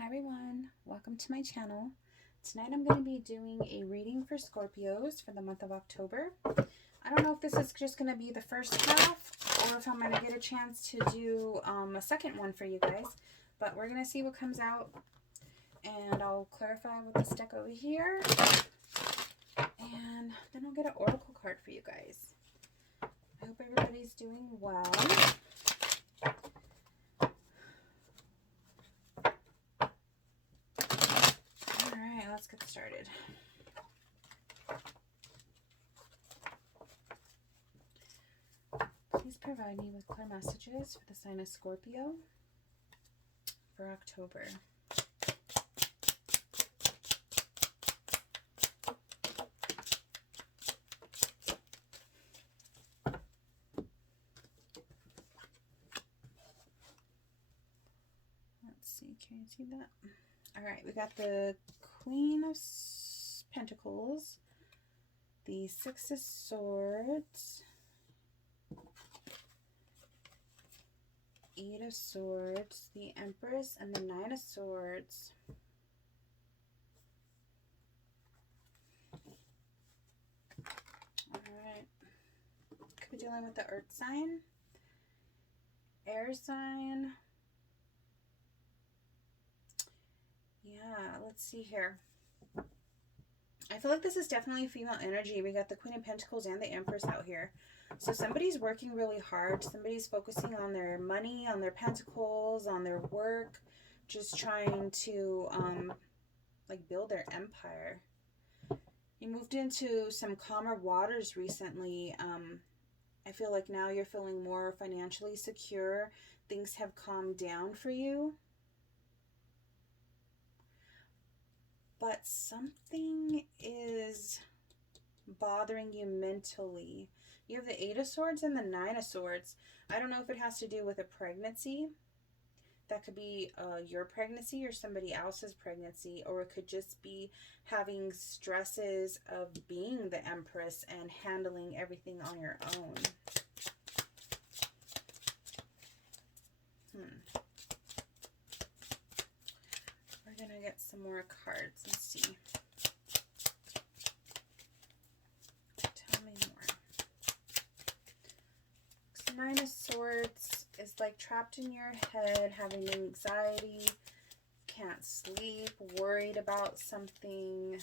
Hi everyone, welcome to my channel. Tonight I'm going to be doing a reading for Scorpios for the month of October. I don't know if this is just going to be the first half or if I'm going to get a chance to do a second one for you guys, but we're going to see what comes out, and I'll clarify with this deck over here, and then I'll get an oracle card for you guys. I hope everybody's doing well. Let's get started. Please provide me with clear messages for the sign of Scorpio for October. Let's see, can you see that? All right, we got the Queen of Pentacles, the Six of Swords, Eight of Swords, the Empress, and the Nine of Swords. All right, could be dealing with the Earth sign, air sign. Yeah, let's see here. I feel like this is definitely female energy. We got the Queen of Pentacles and the Empress out here. So somebody's working really hard. Somebody's focusing on their money, on their pentacles, on their work, just trying to like build their empire. You moved into some calmer waters recently. I feel like now you're feeling more financially secure. Things have calmed down for you. But something is bothering you mentally. You have the Eight of Swords and the Nine of Swords. I don't know if it has to do with a pregnancy. That could be your pregnancy or somebody else's pregnancy, or it could just be having stresses of being the Empress and handling everything on your own. We're going to get some more cards and see. Tell me more. Nine of Swords is like trapped in your head, having anxiety, can't sleep, worried about something.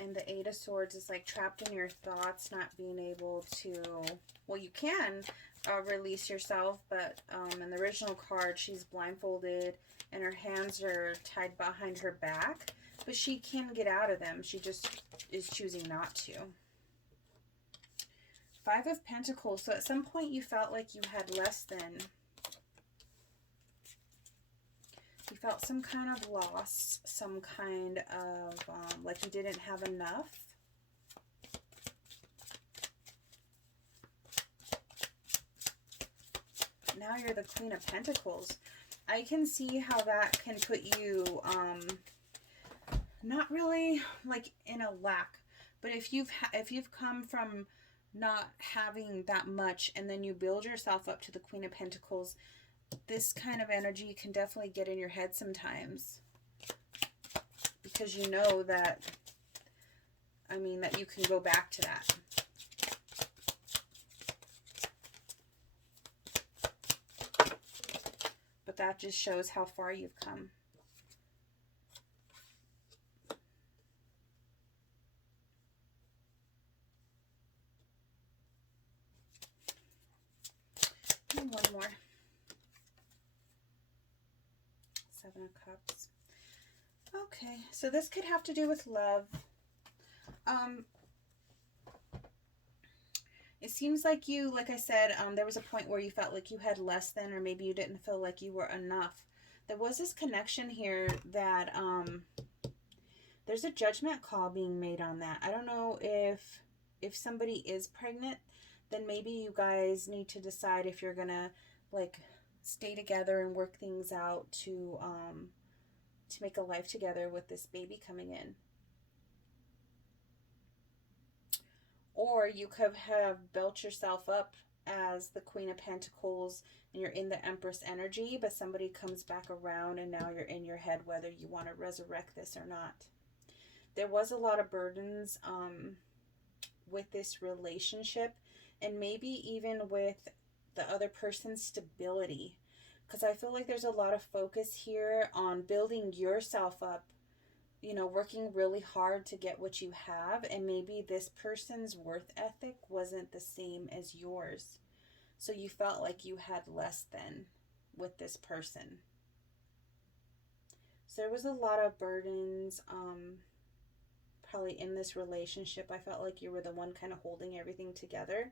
And the Eight of Swords is like trapped in your thoughts, not being able to, well, you can release yourself, but in the original card, she's blindfolded and her hands are tied behind her back, but she can get out of them. She just is choosing not to. Five of Pentacles. So at some point you felt like you had less than. You felt some kind of loss, some kind of like you didn't have enough. Now you're the Queen of Pentacles. I can see how that can put you not really like in a lack, but if you've come from not having that much and then you build yourself up to the Queen of Pentacles, this kind of energy can definitely get in your head sometimes, because you know that, I mean, that you can go back to that. But that just shows how far you've come. And one more. Seven of Cups. Okay, so this could have to do with love. It seems like you, like I said, there was a point where you felt like you had less than, or maybe you didn't feel like you were enough. There was this connection here that there's a judgment call being made on that. I don't know if somebody is pregnant, then maybe you guys need to decide if you're gonna like stay together and work things out to make a life together with this baby coming in. Or you could have built yourself up as the Queen of Pentacles and you're in the Empress energy, but somebody comes back around and now you're in your head whether you want to resurrect this or not. There was a lot of burdens with this relationship, and maybe even with the other person's stability, because I feel like there's a lot of focus here on building yourself up, you know, working really hard to get what you have, and maybe this person's worth ethic wasn't the same as yours. So you felt like you had less than with this person. So there was a lot of burdens probably in this relationship. I felt like you were the one kind of holding everything together,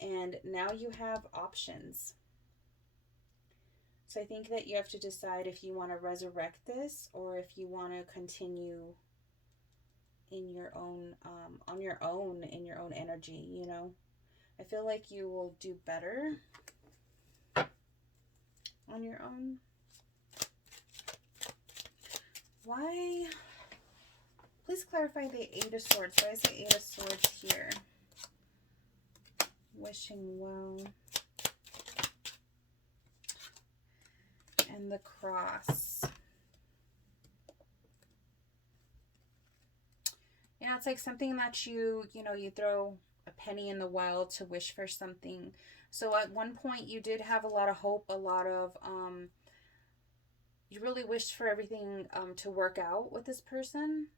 and now you have options. So I think that you have to decide if you want to resurrect this or if you want to continue in your own, on your own, in your own energy, you know. I feel like you will do better on your own. Why? Please clarify the Eight of Swords. Why is the Eight of Swords here? Wishing well. And the Cross. Yeah, it's like something that you know, you throw a penny in the well to wish for something. So at one point you did have a lot of hope, a lot of, you really wished for everything to work out with this person.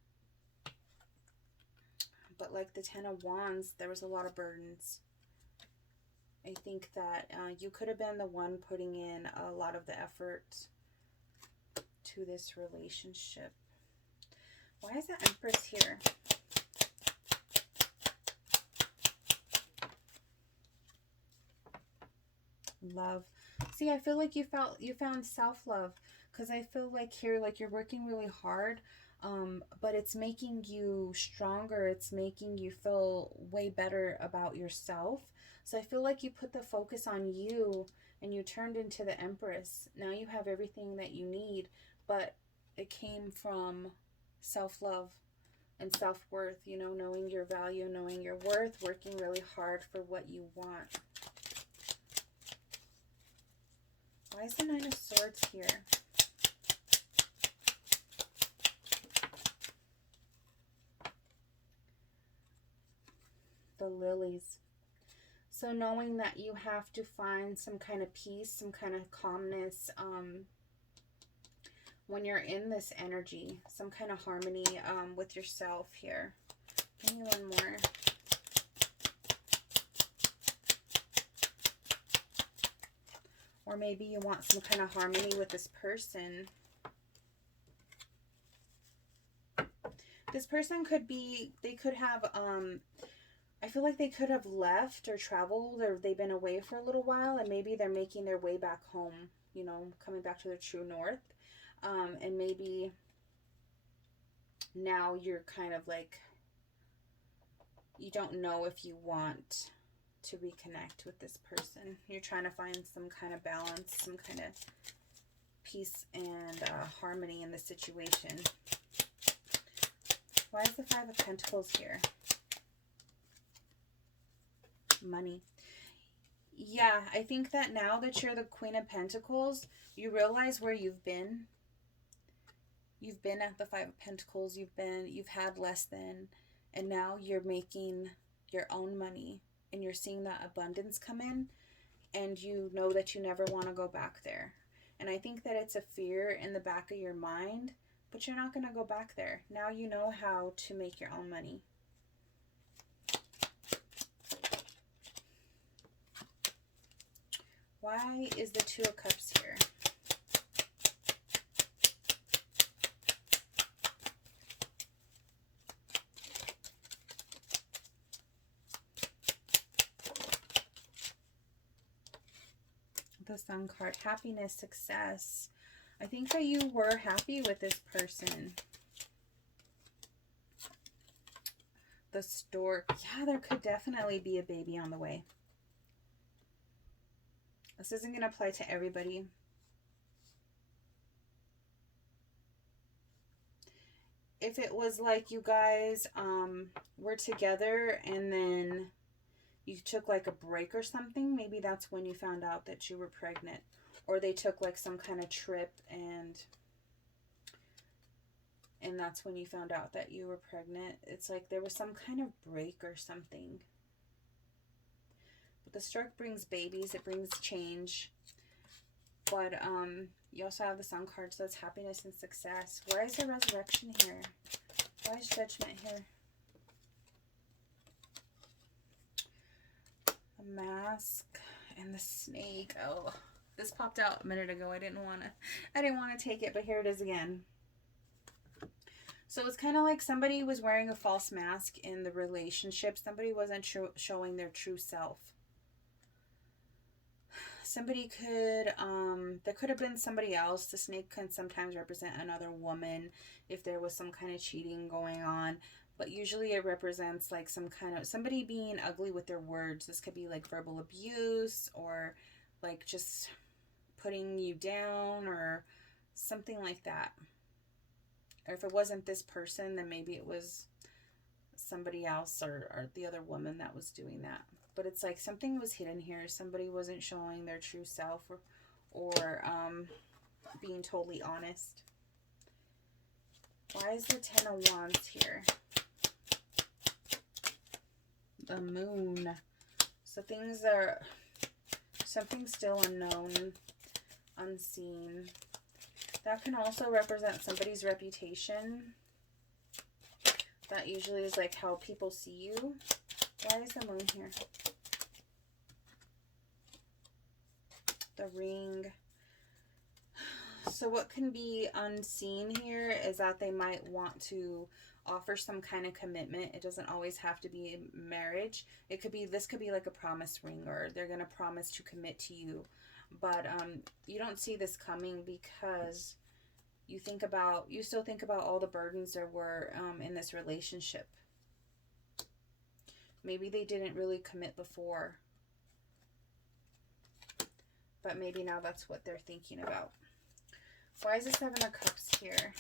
But like the Ten of Wands, there was a lot of burdens. I think that you could have been the one putting in a lot of the effort to this relationship. Why is the Empress here? Love. See, I feel like you found self-love, because I feel like here, like you're working really hard, but it's making you stronger. It's making you feel way better about yourself. So I feel like you put the focus on you and you turned into the Empress. Now you have everything that you need, but it came from self-love and self-worth, you know, knowing your value, knowing your worth, working really hard for what you want. Why is the Nine of Swords here? The Lilies. So knowing that you have to find some kind of peace, some kind of calmness when you're in this energy, some kind of harmony with yourself here. Give me one more. Or maybe you want some kind of harmony with this person. This person could be, they could have, I feel like they could have left or traveled, or they've been away for a little while, and maybe they're making their way back home, you know, coming back to their true north. And maybe now you're kind of like, you don't know if you want to reconnect with this person. You're trying to find some kind of balance, some kind of peace and harmony in the situation. Why is the Five of Pentacles here? Money. Yeah, I think that now that you're the Queen of Pentacles, you realize where you've been. You've been at the Five of Pentacles. You've had less than, and now you're making your own money. And you're seeing that abundance come in, and you know that you never want to go back there. And I think that it's a fear in the back of your mind, but you're not going to go back there. Now you know how to make your own money. Why is the Two of Cups here? The Sun card. Happiness, success. I think that you were happy with this person. The Stork. Yeah, there could definitely be a baby on the way. This isn't going to apply to everybody. If it was like you guys were together and then you took like a break or something. Maybe that's when you found out that you were pregnant. Or they took like some kind of trip and that's when you found out that you were pregnant. It's like there was some kind of break or something. But the Stork brings babies, it brings change. But you also have the Sun card, so it's happiness and success. Why is there resurrection here? Why is judgment here? A mask and the snake. Oh, this popped out a minute ago. I didn't want to take it, but here it is again. So it's kind of like somebody was wearing a false mask in the relationship. Somebody wasn't showing their true self. Somebody could, there could have been somebody else. The snake can sometimes represent another woman if there was some kind of cheating going on. But usually it represents like some kind of, somebody being ugly with their words. This could be like verbal abuse or like just putting you down or something like that. Or if it wasn't this person, then maybe it was somebody else or the other woman that was doing that. But it's like something was hidden here. Somebody wasn't showing their true self or being totally honest. Why is the Ten of Wands here? The Moon. So things are, something's still unknown, unseen. That can also represent somebody's reputation. That usually is like how people see you. Why is the Moon here? The Ring. So what can be unseen here is that they might want to offer some kind of commitment. It doesn't always have to be marriage. It could be, this could be like a promise ring, or they're going to promise to commit to you. But you don't see this coming because you still think about all the burdens there were in this relationship. Maybe they didn't really commit before, but maybe now that's what they're thinking about. Why is the Seven of Cups here?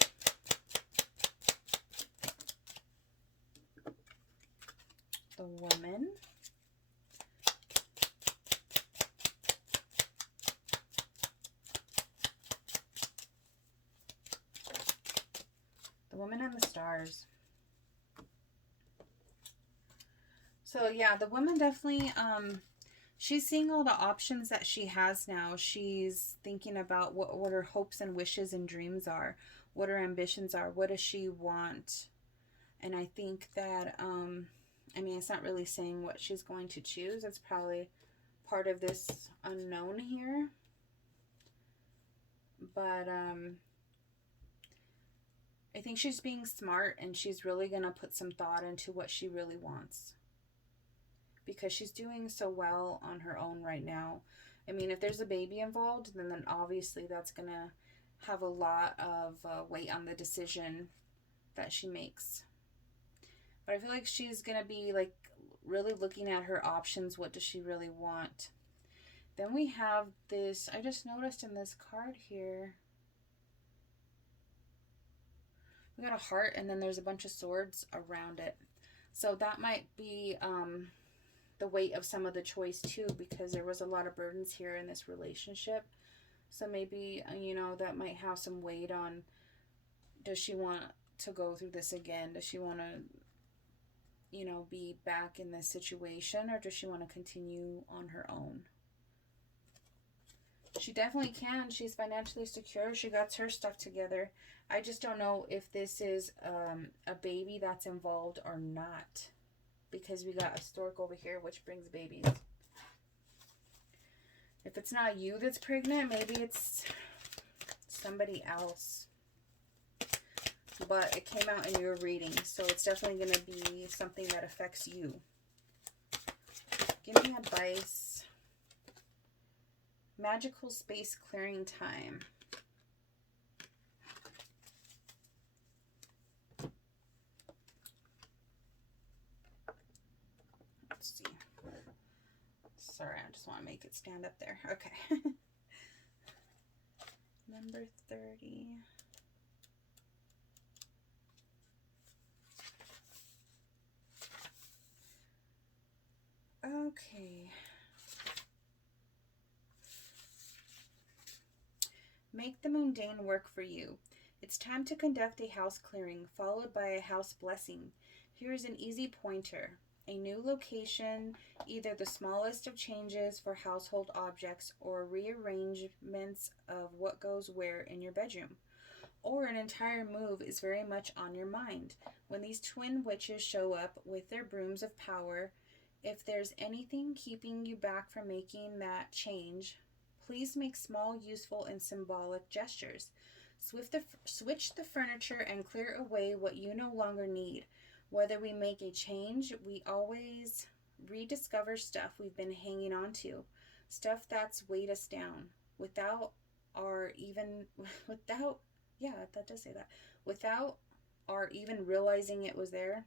The Woman. The Woman and the Stars. So yeah, the woman definitely, she's seeing all the options that she has now. She's thinking about what her hopes and wishes and dreams are, what her ambitions are, what does she want. And I think that, I mean, it's not really saying what she's going to choose. It's probably part of this unknown here. But I think she's being smart and she's really going to put some thought into what she really wants. Because she's doing so well on her own right now. I mean, if there's a baby involved, then obviously that's going to have a lot of weight on the decision that she makes. But I feel like she's going to be like really looking at her options. What does she really want? Then we have this, I just noticed in this card here, we got a heart and then there's a bunch of swords around it. So that might be the weight of some of the choice too, because there was a lot of burdens here in this relationship. So maybe, you know, that might have some weight on, does she want to go through this again? Does she want to, you know, be back in this situation, or does she want to continue on her own? She definitely can. She's financially secure. She got her stuff together. I just don't know if this is a baby that's involved or not. Because we got a stork over here, which brings babies. If it's not you that's pregnant, maybe it's somebody else. But it came out in your reading, so it's definitely going to be something that affects you. Give me advice. Magical space clearing time. Let's see. Sorry, I just want to make it stand up there. Okay. Number 30. Okay. Make the mundane work for you. It's time to conduct a house clearing, followed by a house blessing. Here's an easy pointer. A new location, either the smallest of changes for household objects or rearrangements of what goes where in your bedroom, or an entire move is very much on your mind. When these twin witches show up with their brooms of power, if there's anything keeping you back from making that change, please make small, useful, and symbolic gestures. Switch the furniture and clear away what you no longer need. Whether we make a change, we always rediscover stuff we've been hanging on to, stuff that's weighed us down without our even without yeah, that does say that. Without our even realizing it was there.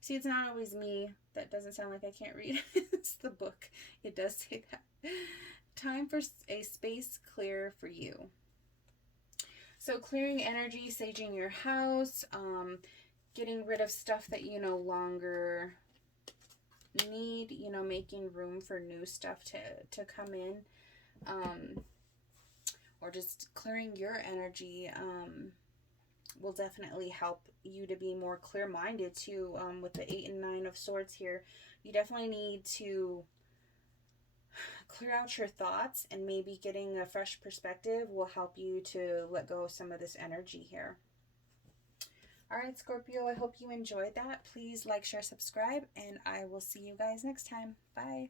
See, it's not always me. That doesn't sound like I can't read. It's the book. It does say that. Time for a space clear for you. So clearing energy, saging your house, getting rid of stuff that you no longer need, making room for new stuff to come in, or just clearing your energy will definitely help you to be more clear-minded too. With the 8 and 9 of Swords here, you definitely need to clear out your thoughts, and maybe getting a fresh perspective will help you to let go of some of this energy here. All right, Scorpio, I hope you enjoyed that. Please like, share, subscribe, and I will see you guys next time. Bye.